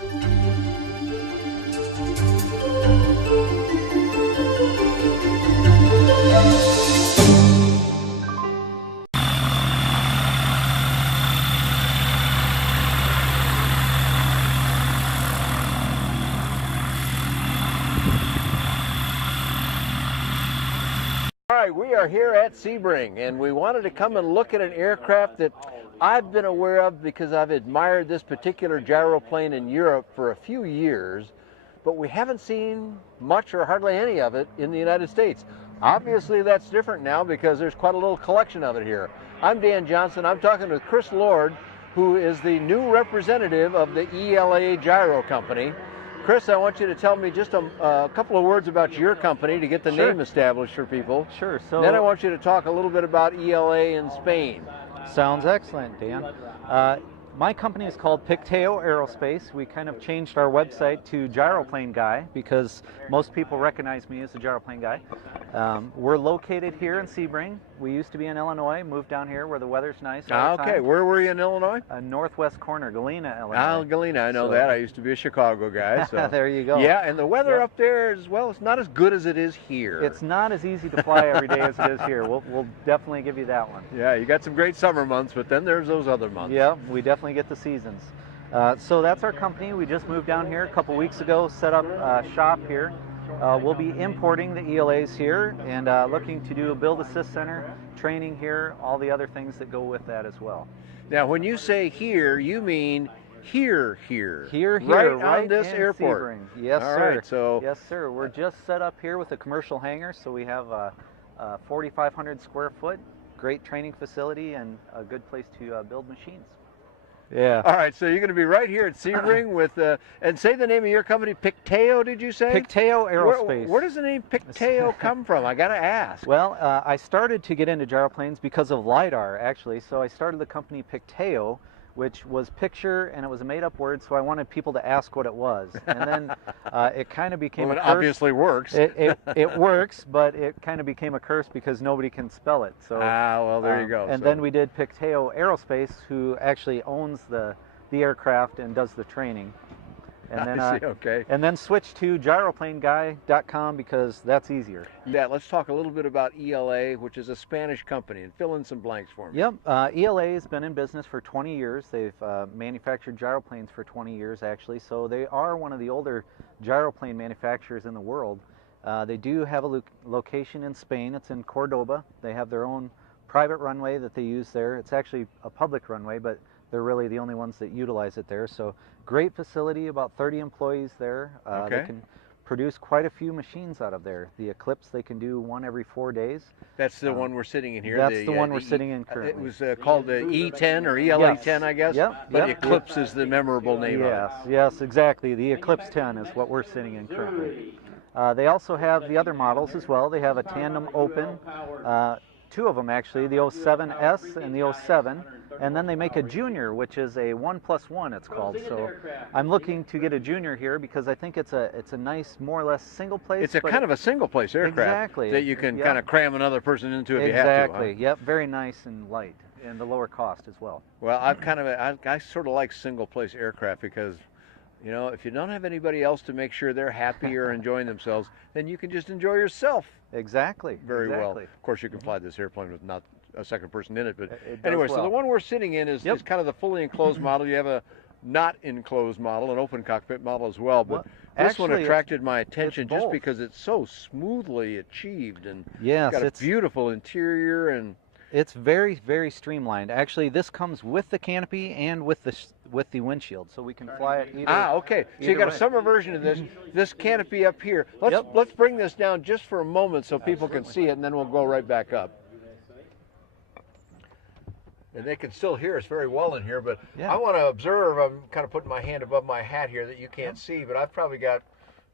All right, we are here at Sebring, and we wanted to come and look at an aircraft that I've been aware of because I've admired this particular gyroplane in Europe for a few years, but we haven't seen much or hardly any of it in the United States. Obviously, that's different now because there's quite a little collection of it here. I'm Dan Johnson. I'm talking with Chris Lord, who is the new representative of the ELA Gyro Company. Chris, I want you to tell me just a couple of words about your company to get the name established for people. Sure. So then I want you to talk a little bit about ELA in Spain. Sounds excellent, Dan. My company is called Picteo Aerospace. We kind of changed our website to Gyroplane Guy because most people recognize me as the Gyroplane Guy. We're located here in Sebring. We used to be in Illinois, moved down here where the weather's nice. Okay, where were you in Illinois? Northwest corner, Galena, Illinois. Galena, I know that. I used to be a Chicago guy. So. There you go. Yeah, and the weather up there as well, it's not as good as it is here. It's not as easy to fly every day as it is here. We'll definitely give you that one. Yeah, you got some great summer months, but then there's those other months. Yeah, we definitely get the seasons. So that's our company. We just moved down here a couple weeks ago, set up shop here. We'll be importing the ELAs here and looking to do a build assist center, training here, all the other things that go with that as well. Now, when you say here, you mean here. Here, right right on this airport. Sebring. Yes, all sir. Right, so yes, sir. We're just set up here with a commercial hangar, so we have 4,500 square foot, great training facility, and a good place to build machines. Yeah. All right, so you're going to be right here at Sebring with, and say the name of your company, Picteo, did you say? Picteo Aerospace. Where does the name Picteo come from? I got to ask. Well, I started to get into gyroplanes because of LiDAR, actually. So I started the company Picteo, which was picture, and it was a made-up word, so I wanted people to ask what it was. And then it kind of became well, a it curse. Obviously works. It works, but it kind of became a curse because nobody can spell it. So well, there you go. And then we did Picteo Aerospace, who actually owns the aircraft and does the training. And then, okay. And then switched to gyroplaneguy.com because that's easier. Yeah, let's talk a little bit about ELA, which is a Spanish company, and fill in some blanks for me. Yep, ELA has been in business for 20 years. They've manufactured gyroplanes for 20 years, actually, so they are one of the older gyroplane manufacturers in the world. They do have a location in Spain. It's in Cordoba. They have their own private runway that they use there. It's actually a public runway, but they're really the only ones that utilize it there. So great facility, about 30 employees there. Okay. They can produce quite a few machines out of there. The Eclipse, they can do one every 4 days. That's the one we're sitting in here. That's the one we're sitting in currently. It was called the E10 or ELA10, I guess. Yep. But Eclipse is the memorable name of it. Yes, exactly. The Eclipse 10 is what we're sitting in currently. They also have the other models as well. They have a tandem open, two of them actually, the 07S and the 07. And then they make a junior, which is a 1+1, it's called. So I'm looking to get a junior here because I think it's a nice, more or less single place. It's a kind of a single place aircraft. Exactly. That you can kind of cram another person into if you have to. Exactly. Yep. Very nice and light, and the lower cost as well. Well, I sort of like single place aircraft because, you know, if you don't have anybody else to make sure they're happy or enjoying themselves, then you can just enjoy yourself. Exactly. Very well. Of course, you can fly this airplane with not a second person in it, but anyway, so the one we're sitting in is kind of the fully enclosed model. You have a not enclosed model, an open cockpit model as well, but this one attracted my attention just because it's so smoothly achieved and it's got a beautiful interior and it's very, very streamlined. Actually, this comes with the canopy and with the windshield, so we can fly it either. Okay. So you got a summer version of this canopy up here. Let's bring this down just for a moment so people can see it, and then we'll go right back up. And they can still hear us very well in here, but I want to observe. I'm kind of putting my hand above my hat here that you can't see, but I've probably got,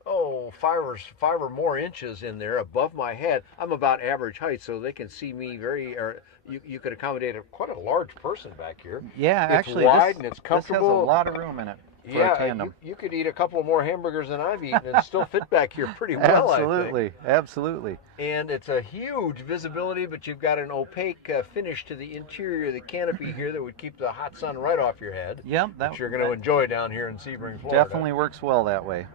5 or more inches in there above my head. I'm about average height, so they can see me you could accommodate quite a large person back here. Yeah, it's actually, wide and it's comfortable. This has a lot of room in it. for a tandem. You could eat a couple more hamburgers than I've eaten and still fit back here pretty well, Absolutely, I think. absolutely. And it's a huge visibility, but you've got an opaque finish to the interior of the canopy here that would keep the hot sun right off your head. Yep, that you're going to enjoy down here in Sebring, Florida. Definitely works well that way.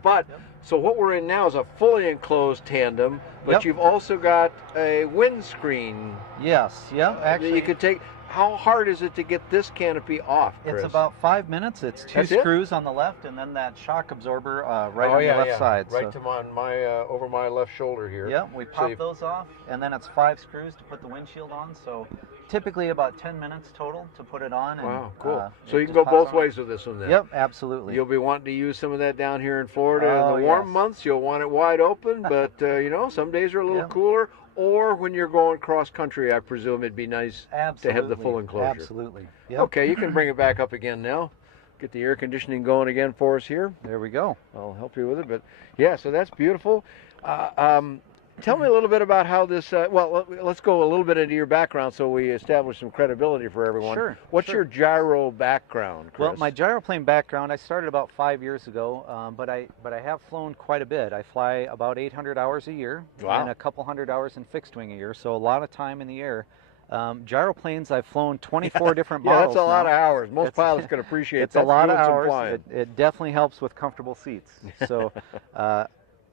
But, so what we're in now is a fully enclosed tandem, but Yep. you've also got a windscreen. Yes, yep, actually. You could take. How hard is it to get this canopy off, Chris? It's about 5 minutes. It's two That's it? screws on the left, and then that shock absorber right Oh, on yeah, the left yeah. side. Right to my over my left shoulder here. Yep, we pop those off, and then it's 5 screws to put the windshield on. So typically about 10 minutes total to put it on. And, wow, cool. So it you can just go both pops on. ways with this one then. Yep, absolutely. You'll be wanting to use some of that down here in Florida Oh, in the warm yes. months. You'll want it wide open, but you know, some days are a little Yep. cooler. Or when you're going cross country, I presume it'd be nice Absolutely. to have the full enclosure. Absolutely. Yep. Okay, you can bring it back up again now. Get the air conditioning going again for us here. There we go. I'll help you with it, but yeah, so that's beautiful. Tell me a little bit about how this, well, let's go a little bit into your background so we establish some credibility for everyone. Sure. What's sure. your gyro background, Chris? Well, my gyroplane background, I started about 5 years ago, but I have flown quite a bit. I fly about 800 hours a year Wow. and a couple hundred hours in fixed wing a year, so a lot of time in the air. Gyroplanes, I've flown 24 different yeah, models. that's a lot now. of hours. Most It's- pilots can appreciate It's that. a lot of Doing some hours. flying. It definitely helps with comfortable seats. So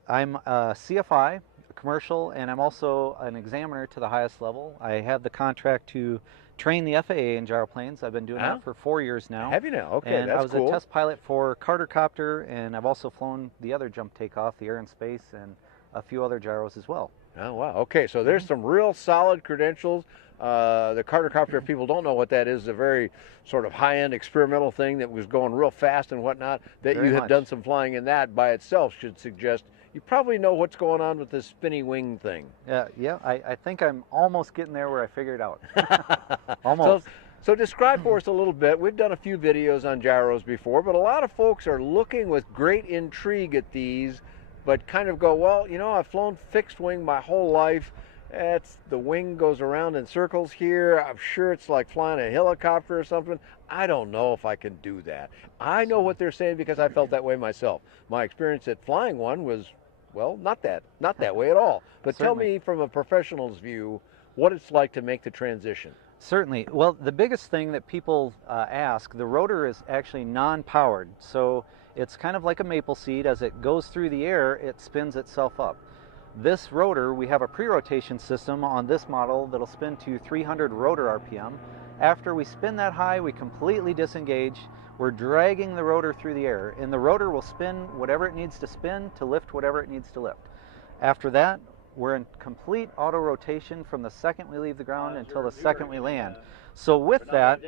I'm a CFI, commercial, and I'm also an examiner to the highest level. I have the contract to train the FAA in gyroplanes. I've been doing Huh? that for 4 years now. Have you now? Okay, And that's I was cool. a test pilot for gyrocopter, and I've also flown the other jump takeoff, the air and space, and a few other gyros as well. Oh, wow. Okay, so there's some real solid credentials. The gyrocopter, if people don't know what that is, a very sort of high-end experimental thing that was going real fast and whatnot. That Very you had much. done some flying in that by itself should suggest you probably know what's going on with this spinny wing thing. Yeah, I think I'm almost getting there where I figured it out. Almost. So describe for us a little bit. We've done a few videos on gyros before, but a lot of folks are looking with great intrigue at these, but kind of go, well, you know, I've flown fixed wing my whole life. The wing goes around in circles here. I'm sure it's like flying a helicopter or something. I don't know if I can do that. I know what they're saying because I felt that way myself. My experience at flying one was, well, not that way at all. But tell Certainly. me from a professional's view what it's like to make the transition. Certainly. Well, the biggest thing that people ask, the rotor is actually non-powered. So it's kind of like a maple seed. As it goes through the air, it spins itself up. This rotor, we have a pre-rotation system on this model that'll spin to 300 rotor RPM. After we spin that high, we completely disengage. We're dragging the rotor through the air, and the rotor will spin whatever it needs to spin to lift whatever it needs to lift. After that, we're in complete auto rotation from the second we leave the ground until the second we land. So with that,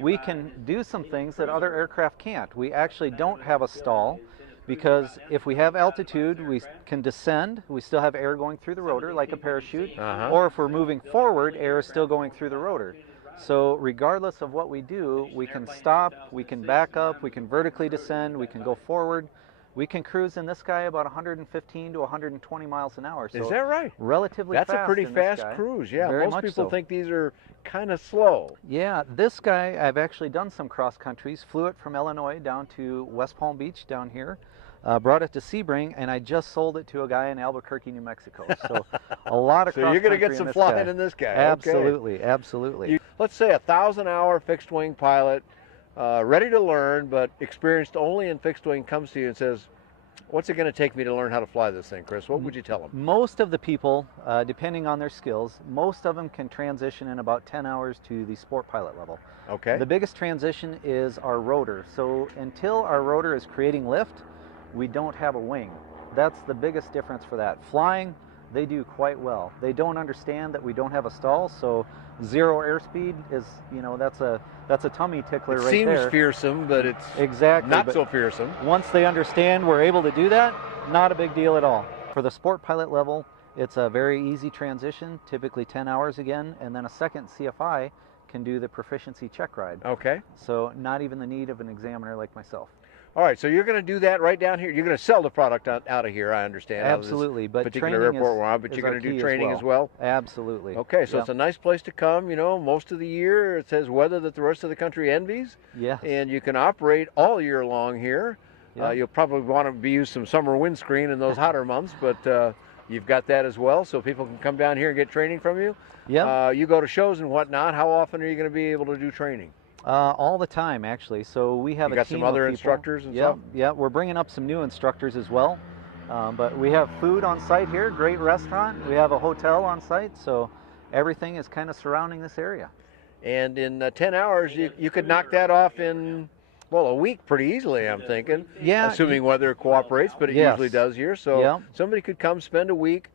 we can do some things that other aircraft can't. We actually don't have a stall, because if we have altitude, we can descend. We still have air going through the rotor like a parachute. Or if we're moving forward, air is still going through the rotor. So regardless of what we do, we can stop, we can back up, we can vertically descend, we can go forward. We can cruise in this guy about 115 to 120 miles an hour. So Is that right? relatively fast. That's a pretty in this fast guy. cruise, yeah. Very Most much people so. think these are kind of slow. Yeah, this guy, I've actually done some cross countries, flew it from Illinois down to West Palm Beach down here, brought it to Sebring, and I just sold it to a guy in Albuquerque, New Mexico. So a lot of So cross you're going to country get some in this flying guy. in this guy. Absolutely, Okay. absolutely. Let's say a 1,000-hour fixed wing pilot, ready to learn, but experienced only in fixed wing, comes to you and says, what's it going to take me to learn how to fly this thing, Chris? What would you tell them? Most of the people, depending on their skills, most of them can transition in about 10 hours to the sport pilot level. Okay. The biggest transition is our rotor. So until our rotor is creating lift, we don't have a wing. That's the biggest difference for that. Flying, they do quite well. They don't understand that we don't have a stall, so zero airspeed is, you know, that's a tummy tickler It right seems there. fearsome, but it's Exactly. not but so fearsome. once they understand we're able to do that, not a big deal at all. For the sport pilot level, it's a very easy transition, typically 10 hours again, and then a second CFI can do the proficiency check ride. Okay. So not even the need of an examiner like myself. All right, so you're going to do that right down here. You're going to sell the product out of here, I understand. Absolutely, but particular training airport we're on, but is you're our going to do key training as well. Absolutely. Okay, so Yep. it's a nice place to come. You know, most of the year it says weather that the rest of the country envies. Yes. And you can operate all year long here. Yep. You'll probably want to use some summer windscreen in those hotter months, but you've got that as well, so people can come down here and get training from you. Yeah. You go to shows and whatnot. How often are you going to be able to do training? All the time, actually. So we have You a got team some other of people. instructors and yeah, stuff? Yeah, we're bringing up some new instructors as well. But we have food on site here, great restaurant. We have a hotel on site, so everything is kind of surrounding this area. And in 10 hours, you could knock that off in, well, a week pretty easily, I'm thinking. Yeah. Assuming weather cooperates, but it Yes. usually does here. So Yep. somebody could come spend a week,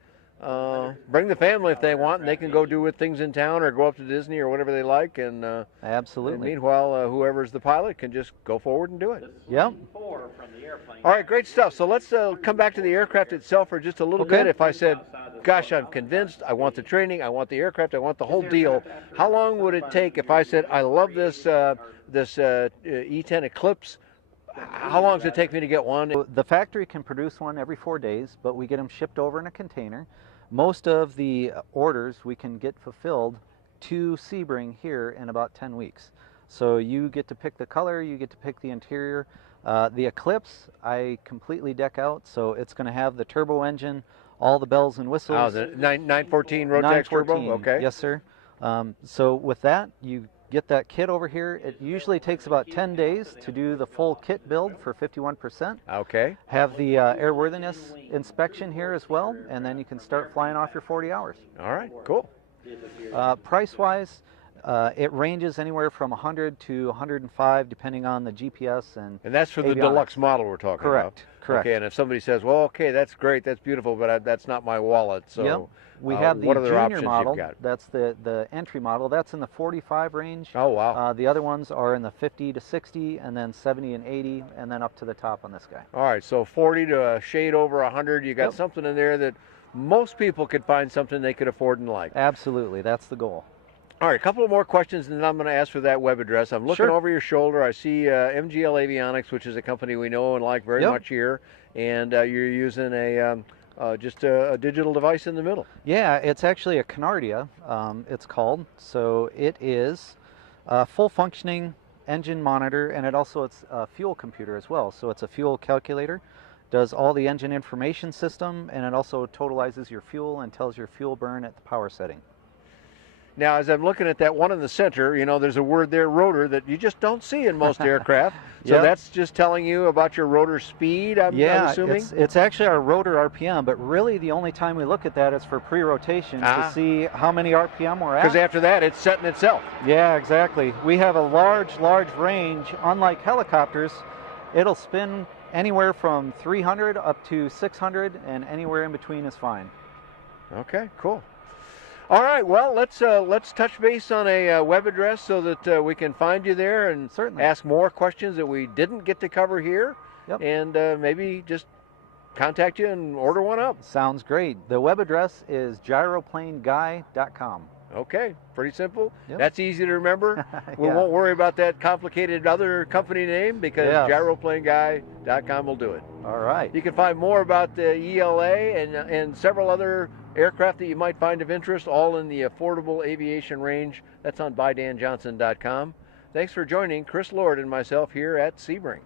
bring the family if they want, and they can go do things in town or go up to Disney or whatever they like. And Absolutely. And meanwhile, whoever's the pilot can just go forward and do it. Yep. All right, great stuff. So let's come back to the aircraft itself for just a little Okay. bit. If I said, gosh, I'm convinced, I want the training, I want the aircraft, I want the whole deal, how long would it take if I said, I love this E10 Eclipse? How long does it take me to get one? The factory can produce one every 4 days, but we get them shipped over in a container. Most of the orders we can get fulfilled to Sebring here in about 10 weeks. So you get to pick the color, you get to pick the interior. The Eclipse, I completely deck out, so it's going to have the turbo engine, all the bells and whistles. Oh, the 914 Rotax Turbo? 914, Okay. yes, sir. So with that, you get that kit over here. It usually takes about 10 days to do the full kit build for 51%. Okay. Have the airworthiness inspection here as well, and then you can start flying off your 40 hours. All right, cool. Price-wise, it ranges anywhere from 100 to 105, depending on the GPS and that's for the avionics. deluxe model we're talking about. Correct. Okay, and if somebody says, well, okay, that's great, that's beautiful, but that's not my wallet, so Yep. We have the what other junior options model. you've got? That's the entry model. That's in the 45 range. Oh, wow. The other ones are in the 50 to 60, and then 70 and 80, and then up to the top on this guy. All right, so 40 to a shade over 100. You got Yep. something in there that most people could find something they could afford and like. Absolutely, that's the goal. All right, a couple of more questions, and then I'm going to ask for that web address. I'm looking Sure. over your shoulder. I see MGL Avionics, which is a company we know and like very Yep. much here, and you're using just a digital device in the middle. Yeah, it's actually a Canardia, it's called. So it is a full functioning engine monitor, and it's a fuel computer as well. So it's a fuel calculator, does all the engine information system, and it also totalizes your fuel and tells your fuel burn at the power setting. Now, as I'm looking at that one in the center, you know, there's a word there, rotor, that you just don't see in most aircraft. So Yep. that's just telling you about your rotor speed, I'm assuming? it's actually our rotor RPM, but really the only time we look at that is for pre-rotation to see how many RPM we're at. Because after that, it's setting itself. Yeah, exactly. We have a large range. Unlike helicopters, it'll spin anywhere from 300 up to 600, and anywhere in between is fine. Okay, cool. All right, well, let's touch base on a web address so that we can find you there and Certainly. ask more questions that we didn't get to cover here, Yep. and maybe just contact you and order one up. Sounds great. The web address is gyroplaneguy.com. Okay, pretty simple. Yep. That's easy to remember. We Yeah. won't worry about that complicated other company name because Yes. gyroplaneguy.com will do it. All right. You can find more about the ELA and several other aircraft that you might find of interest, all in the affordable aviation range. That's on BuyDanJohnson.com. Thanks for joining Chris Lord and myself here at Sebring.